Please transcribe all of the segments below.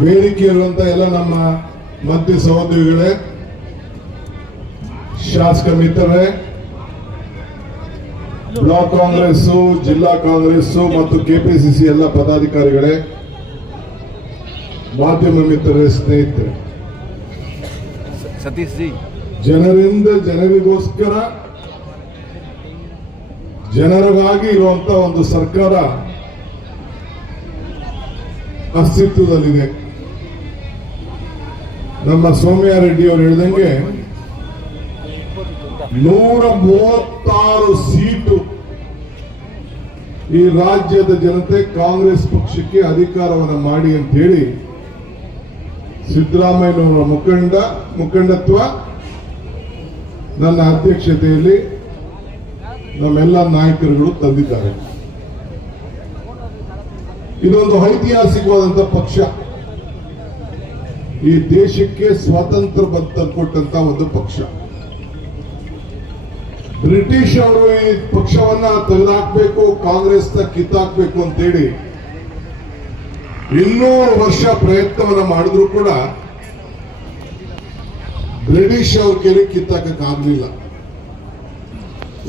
ವೇದಿಕೆ ಇರುವಂತ ಎಲ್ಲ ನಮ್ಮ ಮಂತ್ರಿ ಸಹೋದರಿಗಳೇ, ಶಾಸಕ ಮಿತ್ರರೇ, ಬ್ಲಾಕ್ ಕಾಂಗ್ರೆಸ್, ಜಿಲ್ಲಾ ಕಾಂಗ್ರೆಸ್ ಮತ್ತು ಕೆಪಿಸಿಸಿ ಎಲ್ಲ ಪದಾಧಿಕಾರಿಗಳೇ, ಮಾಧ್ಯಮ ಮಿತ್ರರೇ, ಸ್ನೇಹಿತರೆ, ಸತೀಶ್ ಜಿ, ಜನರಿಂದ ಜನರಿಗೋಸ್ಕರ ಜನರಿಗಾಗಿ ಇರುವಂತ ಒಂದು ಸರ್ಕಾರ ಅಸ್ತಿತ್ವದಲ್ಲಿದೆ. ನಮ್ಮ ಸೌಮ್ಯ ರೆಡ್ಡಿ ಅವರು ಹೇಳಿದಂಗೆ 136 ಸೀಟು ಈ ರಾಜ್ಯದ ಜನತೆ ಕಾಂಗ್ರೆಸ್ ಪಕ್ಷಕ್ಕೆ ಅಧಿಕಾರವನ್ನು ಮಾಡಿ ಅಂತ ಹೇಳಿ ಸಿದ್ದರಾಮಯ್ಯನವರ ಮುಖಂಡತ್ವ ನನ್ನ ಅಧ್ಯಕ್ಷತೆಯಲ್ಲಿ ನಮ್ಮೆಲ್ಲ ನಾಯಕರುಗಳು ತಂದಿದ್ದಾರೆ. ಇದೊಂದು ಐತಿಹಾಸಿಕವಾದಂತಹ ಪಕ್ಷ, ಈ ದೇಶಕ್ಕೆ ಸ್ವಾತಂತ್ರ್ಯ ತಂದುಕೊಟ್ಟಂತ ಒಂದು ಪಕ್ಷ. ಬ್ರಿಟಿಷ್ ಅವರು ಈ ಪಕ್ಷವನ್ನ ತೆಗೆದುಹಾಕಬೇಕು, ಕಾಂಗ್ರೆಸ್ನ ಕಿತ್ತಾಕ್ಬೇಕು ಅಂತೇಳಿ 200 ವರ್ಷ ಪ್ರಯತ್ನವನ್ನ ಮಾಡಿದ್ರು ಕೂಡ ಬ್ರಿಟಿಷ್ ಅವ್ರ ಕೈಲಿ ಕಿತ್ತಾಕಕ್ಕಾಗಲಿಲ್ಲ.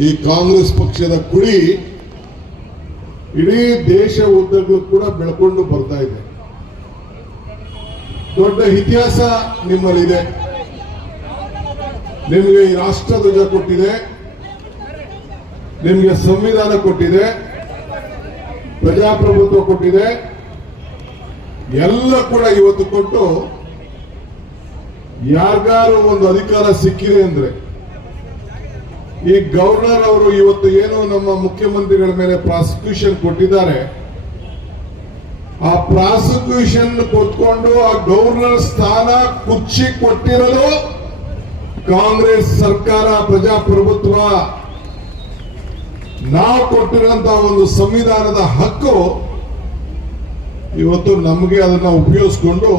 ಈ ಕಾಂಗ್ರೆಸ್ ಪಕ್ಷದ ಕುಡಿ ಇಡೀ ದೇಶ ಉದ್ದಕ್ಕೂ ಕೂಡ ಬೆಳ್ಕೊಂಡು ಬರ್ತಾ ಇದೆ. ದೊಡ್ಡ ಇತಿಹಾಸ ನಿಮ್ಮಲ್ಲಿದೆ. ನಿಮಗೆ ಈ ರಾಷ್ಟ್ರಧ್ವಜ ಕೊಟ್ಟಿದೆ, ನಿಮಗೆ ಸಂವಿಧಾನ ಕೊಟ್ಟಿದೆ, ಪ್ರಜಾಪ್ರಭುತ್ವ ಕೊಟ್ಟಿದೆ, ಎಲ್ಲ ಕೂಡ ಇವತ್ತು ಕೊಟ್ಟು ಯಾರಿಗಾರು ಒಂದು ಅಧಿಕಾರ ಸಿಕ್ಕಿದೆ ಅಂದ್ರೆ ಈ ಗವರ್ನರ್ ಅವರು ಇವತ್ತು ಏನು ನಮ್ಮ ಮುಖ್ಯಮಂತ್ರಿಗಳ ಮೇಲೆ ಪ್ರಾಸಿಕ್ಯೂಷನ್ ಕೊಟ್ಟಿದ್ದಾರೆ, ಆ ಪ್ರಾಸಿಕ್ಯೂಷನ್ ಕೊಟ್ಕೊಂಡು ಆ ಗವರ್ನರ್ ಸ್ಥಾನ ಕುರ್ಚಿ ಕೊಟ್ಟಿರಲು ಕಾಂಗ್ರೆಸ್ ಸರ್ಕಾರ, ಪ್ರಜಾಪ್ರಭುತ್ವ, ನಾವು ಕೊಟ್ಟಿರುವಂತಹ ಒಂದು ಸಂವಿಧಾನದ ಹಕ್ಕು ಇವತ್ತು ನಮಗೆ ಅದನ್ನ ಉಪಯೋಗಿಸಿಕೊಂಡು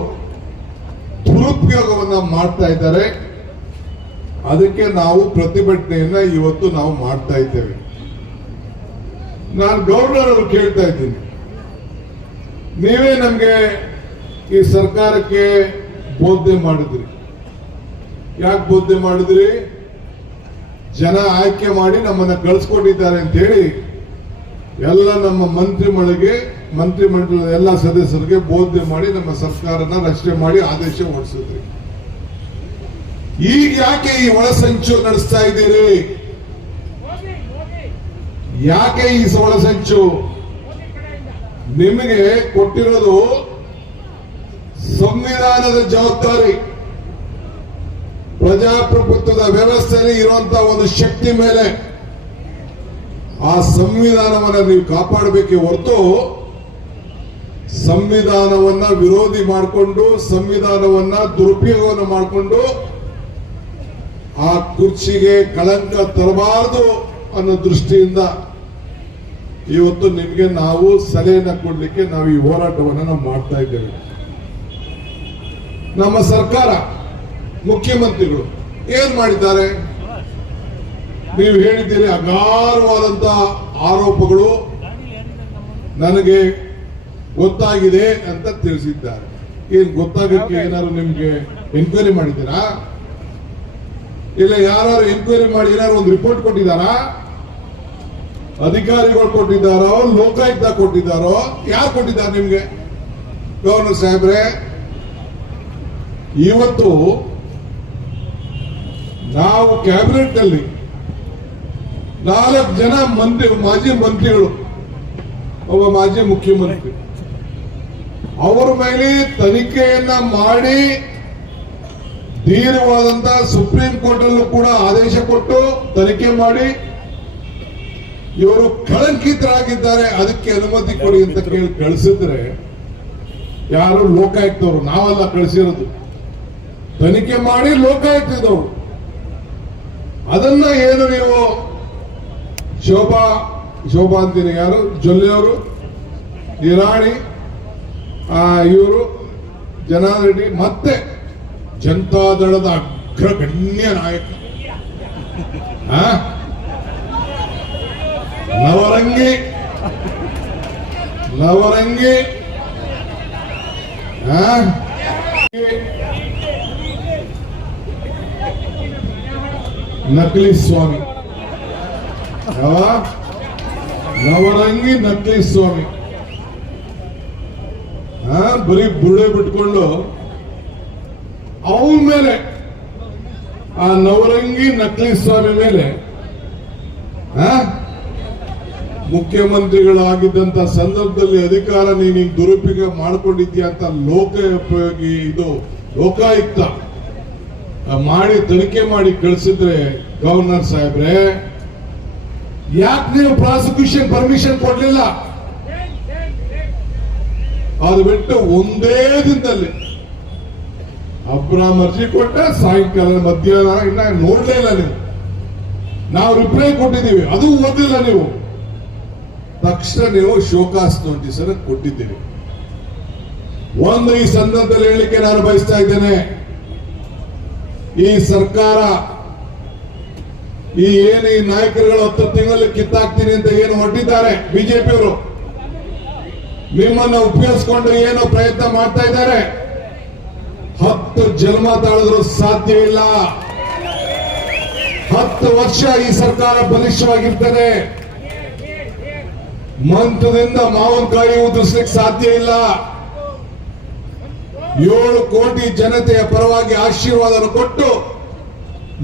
ದುರುಪಯೋಗವನ್ನ ಮಾಡ್ತಾ ಇದ್ದಾರೆ. ಅದಕ್ಕೆ ನಾವು ಪ್ರತಿಭಟನೆಯನ್ನ ಇವತ್ತು ನಾವು ಮಾಡ್ತಾ ಇದ್ದೇವೆ. ನಾನು ಗವರ್ನರ್ ಅವರು ಕೇಳ್ತಾ ಇದ್ದೀನಿ, ನೀವೇ ನಮ್ಗೆ ಈ ಸರ್ಕಾರಕ್ಕೆ ಬೋಧನೆ ಮಾಡಿದ್ರಿ. ಯಾಕೆ ಬೋಧನೆ ಮಾಡಿದ್ರಿ? ಜನ ಆಯ್ಕೆ ಮಾಡಿ ನಮ್ಮನ್ನ ಕಳಿಸ್ಕೊಟ್ಟಿದ್ದಾರೆ ಅಂತ ಹೇಳಿ ಎಲ್ಲ ನಮ್ಮ ಮಂತ್ರಿಮಂಡಲದ ಎಲ್ಲ ಸದಸ್ಯರಿಗೆ ಬೋಧನೆ ಮಾಡಿ ನಮ್ಮ ಸರ್ಕಾರನ ರಚನೆ ಮಾಡಿ ಆದೇಶ ಹೊರಡಿಸಿದ್ರಿ. ಈಗ ಯಾಕೆ ಈ ಒಳಸಂಚು ನಡೆಸ್ತಾ ಇದ್ದೀರಿ? ಯಾಕೆ ಈ ಒಳಸಂಚು? ನಿಮಗೆ ಕೊಟ್ಟಿರೋದು ಸಂವಿಧಾನದ ಜವಾಬ್ದಾರಿ, ಪ್ರಜಾಪ್ರಭುತ್ವದ ವ್ಯವಸ್ಥೆಯಲ್ಲಿ ಇರುವಂತಹ ಒಂದು ಶಕ್ತಿ ಮೇಲೆ ಆ ಸಂವಿಧಾನವನ್ನು ನೀವು ಕಾಪಾಡಬೇಕೇ ಹೊರತು ಸಂವಿಧಾನವನ್ನ ವಿರೋಧಿ ಮಾಡಿಕೊಂಡು, ಸಂವಿಧಾನವನ್ನ ದುರುಪಯೋಗವನ್ನು ಮಾಡಿಕೊಂಡು ಆ ಕುರ್ಚಿಗೆ ಕಳಂಕ ತರಬಾರದು ಅನ್ನೋ ದೃಷ್ಟಿಯಿಂದ ಇವತ್ತು ನಿಮಗೆ ನಾವು ಸಲಹೆಯನ್ನು ಕೊಡ್ಲಿಕ್ಕೆ ನಾವು ಈ ಹೋರಾಟವನ್ನು ನಾವು ಮಾಡ್ತಾ ಇದ್ದೇವೆ. ನಮ್ಮ ಸರ್ಕಾರ, ಮುಖ್ಯಮಂತ್ರಿಗಳು ಏನ್ ಮಾಡಿದ್ದಾರೆ? ನೀವು ಹೇಳಿದ್ದೀರಿ ಅಗಾರವಾದಂತಹ ಆರೋಪಗಳು ನನಗೆ ಗೊತ್ತಾಗಿದೆ ಅಂತ ತಿಳಿಸಿದ್ದಾರೆ. ಏನ್ ಗೊತ್ತಾಗಕ್ಕೆ ಏನಾದ್ರು ನಿಮ್ಗೆ ಎನ್ಕ್ವೈರಿ ಮಾಡಿದ್ದೀರಾ? ಇಲ್ಲ ಯಾರು ಎನ್ಕ್ವೈರಿ ಮಾಡಿ ಏನಾದ್ರು ಒಂದು ರಿಪೋರ್ಟ್ ಕೊಟ್ಟಿದ್ದಾರಾ? ಅಧಿಕಾರಿಗಳು ಕೊಟ್ಟಿದ್ದಾರೋ, ಲೋಕಾಯುಕ್ತ ಕೊಟ್ಟಿದ್ದಾರೋ? ಯಾರು ಕೊಟ್ಟಿದ್ದಾರೆ ನಿಮ್ಗೆ? ಗವರ್ನರ್ ಸಾಹೇಬ್ರೆ, ಇವತ್ತು ನಾವು ಕ್ಯಾಬಿನೆಟ್ ನಲ್ಲಿ 4 ಜನ ಮಾಜಿ ಮಂತ್ರಿಗಳು, ಒಬ್ಬ ಮಾಜಿ ಮುಖ್ಯಮಂತ್ರಿ, ಅವರ ಮೇಲೆ ತನಿಖೆಯನ್ನ ಮಾಡಿ ಧೀರವಾದಂತಹ ಸುಪ್ರೀಂ ಕೋರ್ಟ್ ಅಲ್ಲೂ ಕೂಡ ಆದೇಶ ಕೊಟ್ಟು ತನಿಖೆ ಮಾಡಿ ಇವರು ಕಳಂಕಿತರಾಗಿದ್ದಾರೆ, ಅದಕ್ಕೆ ಅನುಮತಿ ಕೊಡಿ ಅಂತ ಕೇಳಿ ಕಳಿಸಿದ್ರೆ ಯಾರು? ಲೋಕಾಯುಕ್ತವರು. ನಾವೆಲ್ಲ ಕಳಿಸಿರೋದು ತನಿಖೆ ಮಾಡಿ ಲೋಕಾಯುಕ್ತದವರು. ಅದನ್ನ ಏನು ನೀವು ಶೋಭಾ ಅಂತೀನಿ, ಯಾರು ಜೊಲ್ಲೆಯವರು, ಇರಾಣಿ, ಇವರು ಜನಾರ್ದನ್ ರೆಡ್ಡಿ, ಮತ್ತೆ ಜನತಾದಳದ ಅಗ್ರಗಣ್ಯ ನಾಯಕ ನವರಂಗಿ ಆ? ನಕಲಿ ಸ್ವಾಮಿ ಯಾವ ನವರಂಗಿ ನಕಲಿ ಸ್ವಾಮಿ ಬರೀ ಬುರುಡೆ ಬಿಟ್ಕೊಂಡು ಅವನ ಮೇಲೆ ಆ ನವರಂಗಿ ನಕಲಿ ಸ್ವಾಮಿ ಮೇಲೆ ಮುಖ್ಯಮಂತ್ರಿಗಳಾಗಿದ್ದಂತ ಸಂದರ್ಭದಲ್ಲಿ ಅಧಿಕಾರ ನೀನು ದುರುಪಯೋಗ ಮಾಡ್ಕೊಂಡಿದ್ಯಾ ಅಂತ ಲೋಕೋಪಯೋಗಿ ಇದು ಲೋಕಾಯುಕ್ತ ಮಾಡಿ ತನಿಖೆ ಮಾಡಿ ಕಳಿಸಿದ್ರೆ ಗವರ್ನರ್ ಸಾಹೇಬ್ರೆ ಯಾಕೆ ನೀವು ಪ್ರಾಸಿಕ್ಯೂಷನ್ ಪರ್ಮಿಷನ್ ಕೊಡ್ಲಿಲ್ಲ? ಅದು ಬಿಟ್ಟು ಒಂದೇ ದಿನದಲ್ಲಿ ಅಬ್ರಾಮ್ ಅರ್ಜಿ ಕೊಟ್ಟ ಸಾಯಂಕಾಲ ಮಧ್ಯಾಹ್ನ ಇನ್ನ ನೋಡ್ಲೇ ಇಲ್ಲ ನೀವು. ನಾವು ರಿಪ್ಲೈ ಕೊಟ್ಟಿದ್ದೀವಿ, ಅದು ಓದಿಲ್ಲ ನೀವು. ತಕ್ಷಣ ನೀವು ಶೋಕಾಸ್ ನೋಟಿಸ್ ಅನ್ನು ಕೊಟ್ಟಿದ್ದೀರಿ. ಒಂದು ಈ ಸಂದರ್ಭದಲ್ಲಿ ಹೇಳಲಿಕ್ಕೆ ನಾನು ಬಯಸ್ತಾ ಇದ್ದೇನೆ, ಈ ಸರ್ಕಾರ ಈ ನಾಯಕರುಗಳು 10 ತಿಂಗಳಲ್ಲಿ ಕಿತ್ತಾಕ್ತೀನಿ ಅಂತ ಏನು ಹೊರಟಿದ್ದಾರೆ ಬಿಜೆಪಿಯವರು, ನಿಮ್ಮನ್ನ ಉಪಯೋಗಿಸಿಕೊಂಡು ಏನೋ ಪ್ರಯತ್ನ ಮಾಡ್ತಾ ಇದ್ದಾರೆ. 10 ಜನ್ಮ ತಾಳಿದ್ರು ಸಾಧ್ಯ ಇಲ್ಲ. 10 ವರ್ಷ ಈ ಸರ್ಕಾರ ಬಲಿಷ್ಠವಾಗಿರ್ತದೆ. ಮಂತ್ರದಿಂದ ಮಾವಿನಕಾಯಿ ಉದುರಿಸಲಿಕ್ಕೆ ಸಾಧ್ಯ ಇಲ್ಲ. 7 ಕೋಟಿ ಜನತೆಯ ಪರವಾಗಿ ಆಶೀರ್ವಾದ ಕೊಟ್ಟು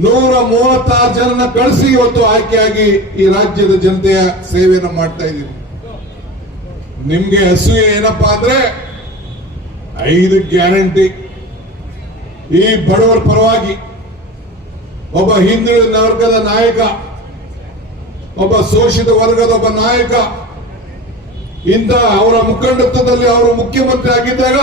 136 ಜನನ ಕಳಿಸಿ ಇವತ್ತು ಆಯ್ಕೆಯಾಗಿ ಈ ರಾಜ್ಯದ ಜನತೆಯ ಸೇವೆಯನ್ನು ಮಾಡ್ತಾ ಇದ್ದೀವಿ. ನಿಮ್ಗೆ ಅಸೂಯೆ ಏನಪ್ಪಾ ಅಂದ್ರೆ 5 ಗ್ಯಾರಂಟಿ ಈ ಬಡವರ ಪರವಾಗಿ ಒಬ್ಬ ಹಿಂದುಳಿದ ವರ್ಗದ ನಾಯಕ, ಒಬ್ಬ ಶೋಷಿತ ವರ್ಗದ ಒಬ್ಬ ನಾಯಕ, ಇಂಥ ಅವರ ಮುಖಂಡತ್ವದಲ್ಲಿ ಅವರು ಮುಖ್ಯಮಂತ್ರಿ ಆಗಿದ್ದಾಗ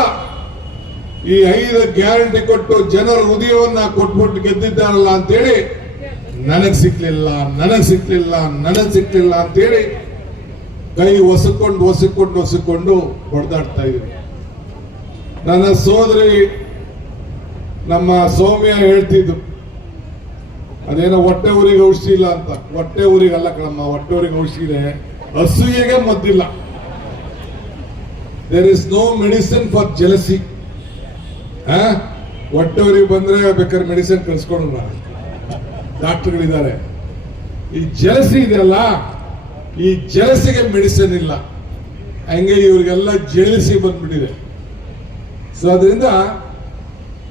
ಈ 5 ಗ್ಯಾರಂಟಿ ಕೊಟ್ಟು ಜನರ ಹೃದಯವನ್ನ ಕೊಟ್ಬಿಟ್ಟು ಗೆದ್ದಿದ್ದಾರಲ್ಲ ಅಂತೇಳಿ ನನಗ್ ಸಿಕ್ಲಿಲ್ಲ ಅಂತೇಳಿ ಕೈ ಒಸಕೊಂಡು ಹೊಡೆದಾಡ್ತಾ ಇದ್ರು. ನನ್ನ ಸೋದರಿ ನಮ್ಮ ಸೌಮ್ಯ ಹೇಳ್ತಿದ್ದು ಅದೇನೋ ಹೊಟ್ಟೆ ಊರಿಗೆ ಔಷಧಿ ಇಲ್ಲ ಅಂತ. ಹೊಟ್ಟೆ ಊರಿಗೆ ಅಲ್ಲ ಕಣಮ್ಮ, ಹೊಟ್ಟೆ ಊರಿಗೆ ಔಷಧಿ ಇದೆ, ಅಸೂಯೆಗೆ ಮದ್ದಿಲ್ಲ. There is no medicine for jealousy. ಹೊಟ್ಟೆವರಿಗೆ ಬಂದ್ರೆ ಬೇಕಾದ್ರೆ ಮೆಡಿಸಿನ್ ಕಳ್ಸ್ಕೊಂಡು ಡಾಕ್ಟರ್ಗಳಿದ್ದಾರೆ. ಈ ಜಲಸಿ ಇದೆಯಲ್ಲ, ಈ ಜಲಸಿಗೆ ಮೆಡಿಸಿನ್ ಇಲ್ಲ. ಹಂಗೆ ಇವ್ರಿಗೆಲ್ಲ ಜಲಸಿ ಬಂದ್ಬಿಟ್ಟಿದೆ. ಸೊ ಅದರಿಂದ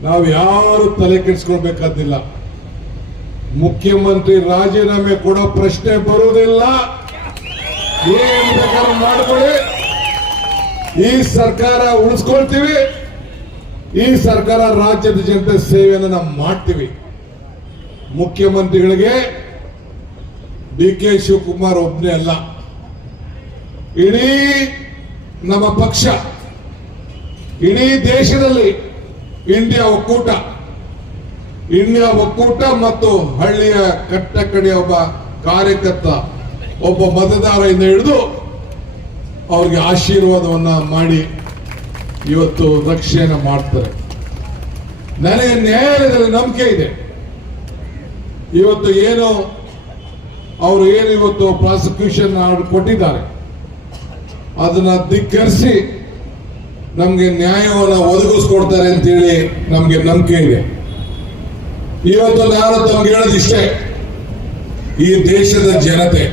ನಾವು ಯಾರು ತಲೆ ಕೆಡಿಸ್ಕೊಳ್ಬೇಕಾದಿಲ್ಲ. ಮುಖ್ಯಮಂತ್ರಿ ರಾಜೀನಾಮೆ ಕೊಡೋ ಪ್ರಶ್ನೆ ಬರುವುದಿಲ್ಲ. ಏನ್ ಬೇಕಾದ್ರೂ ಮಾಡ್ಕೊಳ್ಳಿ, ಈ ಸರ್ಕಾರ ಉಳಿಸ್ಕೊಳ್ತೀವಿ. ಈ ಸರ್ಕಾರ ರಾಜ್ಯದ ಜನತೆ ಸೇವೆಯನ್ನು ನಾವು ಮಾಡ್ತೀವಿ. ಮುಖ್ಯಮಂತ್ರಿಗಳಿಗೆ ಡಿ.ಕೆ. ಶಿವಕುಮಾರ್ ಒಬ್ಬನೇ ಅಲ್ಲ, ಇಡೀ ನಮ್ಮ ಪಕ್ಷ, ಇಡೀ ದೇಶದಲ್ಲಿ ಇಂಡಿಯಾ ಒಕ್ಕೂಟ ಮತ್ತು ಹಳ್ಳಿಯ ಕಟ್ಟ ಕಡೆಯ ಒಬ್ಬ ಕಾರ್ಯಕರ್ತ, ಒಬ್ಬ ಮತದಾರರಿಂದ ಹಿಡಿದು ಅವ್ರಿಗೆ ಆಶೀರ್ವಾದವನ್ನ ಮಾಡಿ ಇವತ್ತು ರಕ್ಷಣೆ ಮಾಡ್ತಾರೆ. ನನಗೆ ನ್ಯಾಯಾಲಯದಲ್ಲಿ ನಂಬಿಕೆ ಇದೆ. ಇವತ್ತು ಅವರು ಇವತ್ತು ಪ್ರಾಸಿಕ್ಯೂಷನ್ ಆರ್ಡರ್ ಕೊಟ್ಟಿದ್ದಾರೆ, ಅದನ್ನ ಧಿಕ್ಕರಿಸಿ ನಮ್ಗೆ ನ್ಯಾಯವನ್ನು ಒದಗಿಸ್ಕೊಡ್ತಾರೆ ಅಂತೇಳಿ ನಮ್ಗೆ ನಂಬಿಕೆ ಇದೆ. ಇವತ್ತು ನಾನು ತಮ್ಗೆ ಹೇಳೋದಿಷ್ಟೇ, ಈ ದೇಶದ ಜನತೆ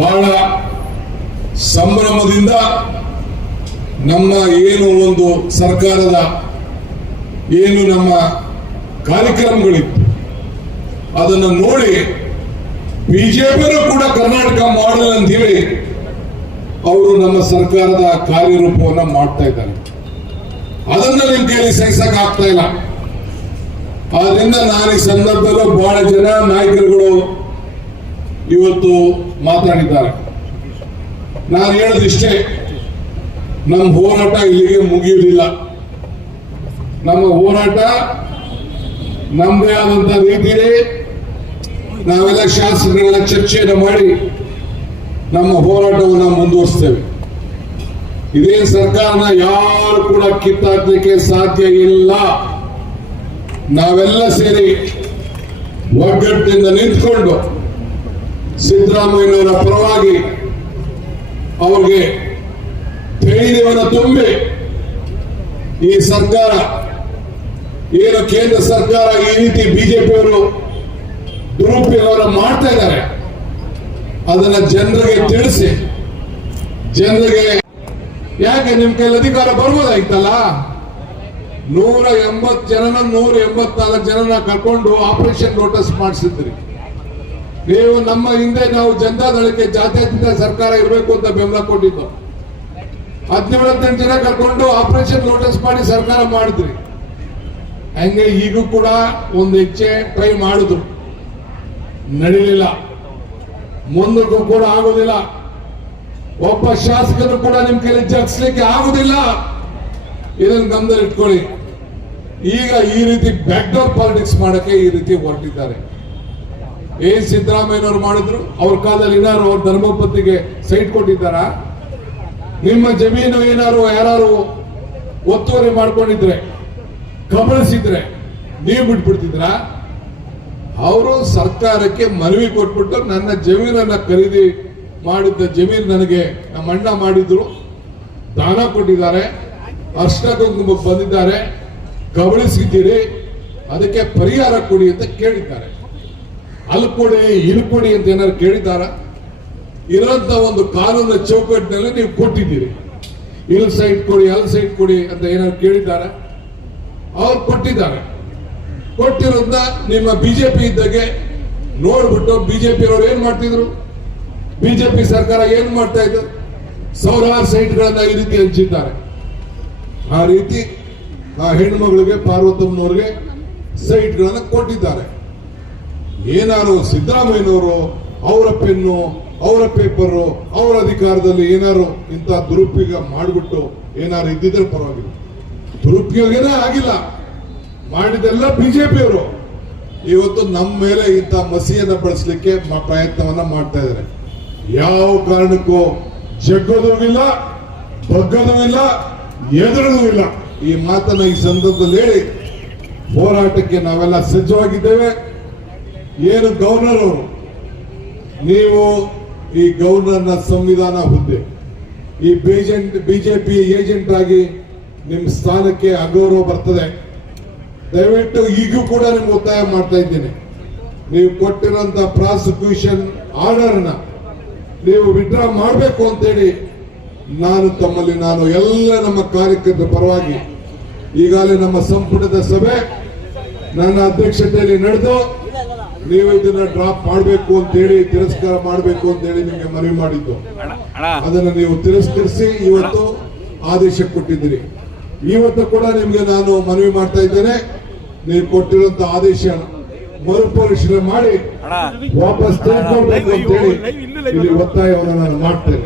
ಬಹಳ ಸಂಭ್ರಮದಿಂದ ನಮ್ಮ ಒಂದು ಸರ್ಕಾರದ ನಮ್ಮ ಕಾರ್ಯಕ್ರಮಗಳಿತ್ತು ಅದನ್ನು ನೋಡಿ ಬಿಜೆಪಿಯವರು ಕೂಡ ಕರ್ನಾಟಕ ಮಾಡೆಲ್ ಅಂತ ಹೇಳಿ ಅವರು ನಮ್ಮ ಸರ್ಕಾರದ ಕಾರ್ಯರೂಪವನ್ನು ಮಾಡ್ತಾ ಇದ್ದಾರೆ. ಅದನ್ನ ನಿಮ್ ಕೈಯಲ್ಲಿ ಸಹಿಸಕ್ ಆಗ್ತಾ ಇಲ್ಲ. ಆದ್ರಿಂದ ನಾನು ಈ ಸಂದರ್ಭದಲ್ಲೂ ಬಹಳ ಜನ ನಾಯಕರುಗಳು ಇವತ್ತು ಮಾತಾಡಿದ್ದಾರೆ. ನಾನು ಹೇಳೋದಿಷ್ಟೇ, ನಮ್ಮ ಹೋರಾಟ ಇಲ್ಲಿಗೆ ಮುಗಿಯುವುದಿಲ್ಲ. ನಮ್ಮ ಹೋರಾಟ ನಮ್ಮದೇ ಆದಂತ ರೀತಿಯಲ್ಲಿ ನಾವೆಲ್ಲ ಶಾಸಕರುಗಳ ಚರ್ಚೆಯನ್ನು ಮಾಡಿ ನಮ್ಮ ಹೋರಾಟವನ್ನು ಮುಂದುವರಿಸ್ತೇವೆ. ಇದೇ ಸರ್ಕಾರನ ಯಾರು ಕೂಡ ಕಿತ್ತಾಕ್ಲಿಕ್ಕೆ ಸಾಧ್ಯ ಇಲ್ಲ. ನಾವೆಲ್ಲ ಸೇರಿ ಒಗ್ಗಟ್ಟಿನಿಂದ ನಿಂತ್ಕೊಂಡು ಸಿದ್ದರಾಮಯ್ಯನವರ ಪರವಾಗಿ ಅವ್ರಿಗೆ ಧೈರ್ಯವನ್ನು ತುಂಬಿ ಈ ಸರ್ಕಾರ ಏನು ಕೇಂದ್ರ ಸರ್ಕಾರ ಈ ರೀತಿ ಬಿಜೆಪಿಯವರು ದುರುಪಯೋಗ ಮಾಡ್ತಾ ಇದ್ದಾರೆ, ಅದನ್ನ ಜನರಿಗೆ ತಿಳಿಸಿ, ಜನರಿಗೆ ಯಾಕೆ ನಿಮ್ ಕೈಲಿ ಅಧಿಕಾರ ಬರ್ಬೋದಾಯ್ತಲ್ಲ. 180 ಜನನ 184 ಜನನ ಕರ್ಕೊಂಡು ಆಪರೇಷನ್ ಲೋಟಸ್ ಮಾಡಿಸಿದ್ರಿ ನೀವು. ನಮ್ಮ ಹಿಂದೆ ನಾವು ಜನತಾದಳಕ್ಕೆ ಜಾತ್ಯತೀತ ಸರ್ಕಾರ ಇರಬೇಕು ಅಂತ ಬೆಂಬಲ ಕೊಟ್ಟಿದ್ದು. 17 ಜನ ಕರ್ಕೊಂಡು ಆಪರೇಷನ್ ಲೋಟಸ್ ಮಾಡಿ ಸರ್ಕಾರ ಮಾಡಿದ್ರಿ. ಹಂಗೆ ಈಗೂ ಕೂಡ ಒಂದು ಹೆಚ್ಚೆ ಟ್ರೈ ಮಾಡಿದ್ರು, ನಡೀಲಿಲ್ಲ, ಮುಂದಕ್ಕೂ ಕೂಡ ಆಗುದಿಲ್ಲ. ಒಬ್ಬ ಶಾಸಕರು ಕೂಡ ನಿಮ್ ಕೈಲಿ ಜಗಿಸ್ಲಿಕ್ಕೆ ಆಗುದಿಲ್ಲ. ಇದನ್ನ ಗಮನದಲ್ಲಿ ಇಟ್ಕೊಳ್ಳಿ. ಈಗ ಈ ರೀತಿ ಬ್ಯಾಕ್ಡೋರ್ ಪಾಲಿಟಿಕ್ಸ್ ಮಾಡಕ್ಕೆ ಈ ರೀತಿ ಹೊರಟಿದ್ದಾರೆ. ಸಿದ್ದರಾಮಯ್ಯನವರು ಮಾಡಿದ್ರು, ಅವ್ರ ಕಾಲದಲ್ಲಿ ಏನಾರು ಅವ್ರ ಧರ್ಮಪತ್ನಿಗೆ ಸೈಟ್ ಕೊಟ್ಟಿದ್ದಾರ? ನಿಮ್ಮ ಜಮೀನು ಏನಾರು ಯಾರು ಒತ್ತುವರಿ ಮಾಡ್ಕೊಂಡಿದ್ರೆ, ಕಬಳಿಸಿದ್ರೆ ನೀವು ಬಿಟ್ಬಿಡ್ತಿದ್ರ? ಅವರು ಸರ್ಕಾರಕ್ಕೆ ಮನವಿ ಕೊಟ್ಬಿಟ್ಟು ನನ್ನ ಜಮೀನನ್ನ ಖರೀದಿ ಮಾಡಿದ್ದ ಜಮೀನು ನನಗೆ ನಮ್ಮ ಅಣ್ಣ ಮಾಡಿದ್ರು, ದಾನ ಕೊಟ್ಟಿದ್ದಾರೆ, ಅಷ್ಟಕ್ಕೆ ಬಂದಿದ್ದಾರೆ, ಕಬಳಿಸಿದ್ದೀರಿ, ಅದಕ್ಕೆ ಪರಿಹಾರ ಕೊಡಿ ಅಂತ ಕೇಳಿದ್ದಾರೆ. ಅಲ್ಲಿ ಕೊಡಿ ಇಲ್ಲಿ ಕೊಡಿ ಅಂತ ಏನಾದ್ರು ಕೇಳಿದಾರ? ಇರೋಂತ ಒಂದು ಕಾನೂನಿನ ಚೌಕಟ್ಟಿನಲ್ಲಿ ನೀವು ಕೊಟ್ಟಿದ್ದೀರಿ. ಇಲ್ಲಿ ಸೈಟ್ ಕೊಡಿ ಅಲ್ಲಿ ಸೈಟ್ ಕೊಡಿ ಅಂತ ಏನಾದ್ರು ಕೇಳಿದಾರ? ಅವ್ರು ಕೊಟ್ಟಿದ್ದಾರೆ. ಕೊಟ್ಟಿರೋದ್ನ ನಿಮ್ಮ ಬಿಜೆಪಿ ಇದ್ದಾಗೆ ನೋಡ್ಬಿಟ್ಟು ಬಿಜೆಪಿ ಅವರು ಏನ್ ಮಾಡ್ತಿದ್ರು, ಬಿಜೆಪಿ ಸರ್ಕಾರ ಏನ್ ಮಾಡ್ತಾ ಇದ್ರು, ಸಾವಿರಾರು ಸೈಟ್ಗಳನ್ನ ಈ ರೀತಿ ಹಂಚಿದ್ದಾರೆ. ಆ ರೀತಿ ಆ ಹೆಣ್ಮಗಳಿಗೆ ಪಾರ್ವತಮ್ಮನವ್ರಿಗೆ ಸೈಟ್ಗಳನ್ನ ಕೊಟ್ಟಿದ್ದಾರೆ. ಏನಾರು ಸಿದ್ದರಾಮಯ್ಯನವರು ಅವರ ಪೆನ್ನು ಅವರ ಪೇಪರ್ ಅವರ ಅಧಿಕಾರದಲ್ಲಿ ಏನಾರು ಇಂಥ ದುರುಪಯೋಗ ಮಾಡಿಬಿಟ್ಟು ಏನಾರು ಇದ್ದಿದ್ರೆ ಪರವಾಗಿಲ್ಲ. ದುರುಪಯೋಗನೇ ಆಗಿಲ್ಲ, ಮಾಡಿದೆಲ್ಲ ಬಿಜೆಪಿಯವರು. ಇವತ್ತು ನಮ್ಮ ಮೇಲೆ ಇಂಥ ಮಸಿಯನ್ನ ಬಳಸಲಿಕ್ಕೆ ಪ್ರಯತ್ನವನ್ನ ಮಾಡ್ತಾ ಇದ್ದಾರೆ. ಯಾವ ಕಾರಣಕ್ಕೂ ಜಗ್ಗೋದೂ ಇಲ್ಲ, ಬಗ್ಗೋದೂ ಇಲ್ಲ, ಎದುರೋದೂ ಇಲ್ಲ. ಈ ಮಾತನ್ನ ಈ ಸಂದರ್ಭದಲ್ಲಿ ಹೇಳಿ ಹೋರಾಟಕ್ಕೆ ನಾವೆಲ್ಲ ಸಜ್ಜವಾಗಿದ್ದೇವೆ. ಏನು ಗವರ್ನರ್ ಅವರು, ನೀವು ಈ ಗವರ್ನರ್ನ ಸಂವಿಧಾನ ಹುದ್ದೆ, ಈ ಬಿಜೆಪಿ ಏಜೆಂಟ್ ಆಗಿ ನಿಮ್ಮ ಸ್ಥಾನಕ್ಕೆ ಅಗೌರವ ಬರ್ತದೆ. ದಯವಿಟ್ಟು ಈಗೂ ಕೂಡ ನಿಮ್ಗೆ ಒತ್ತಾಯ ಮಾಡ್ತಾ ಇದ್ದೀನಿ, ನೀವು ಕೊಟ್ಟಿರೋಂಥ ಪ್ರಾಸಿಕ್ಯೂಷನ್ ಆರ್ಡರ್ನ ನೀವು ವಿಡ್ರಾ ಮಾಡಬೇಕು ಅಂತೇಳಿ ನಾನು ಎಲ್ಲ ನಮ್ಮ ಕಾರ್ಯಕರ್ತರ ಪರವಾಗಿ ಈಗಾಗಲೇ ನಮ್ಮ ಸಂಪುಟದ ಸಭೆ ನನ್ನ ಅಧ್ಯಕ್ಷತೆಯಲ್ಲಿ ನಡೆದು ನೀವು ಇದನ್ನ ಡ್ರಾಪ್ ಮಾಡಬೇಕು ಅಂತೇಳಿ, ತಿರಸ್ಕಾರ ಮಾಡಬೇಕು ಅಂತೇಳಿ ನಿಮಗೆ ಮನವಿ ಮಾಡಿದ್ದು. ಅದನ್ನು ನೀವು ತಿರಸ್ಕರಿಸಿ ಇವತ್ತು ಆದೇಶ ಕೊಟ್ಟಿದ್ದೀರಿ. ಇವತ್ತು ಕೂಡ ನಿಮ್ಗೆ ನಾನು ಮನವಿ ಮಾಡ್ತಾ ಇದ್ದೇನೆ, ನೀವು ಕೊಟ್ಟಿರುವಂತ ಆದೇಶ ಮರುಪರಿಶೀಲನೆ ಮಾಡಿ ವಾಪಸ್ ತೆಗೆದುಕೊಳ್ಬೇಕು ಅಂತೇಳಿ ಇಲ್ಲಿ ಒತ್ತಾಯವನ್ನು ನಾನು ಮಾಡ್ತೇನೆ.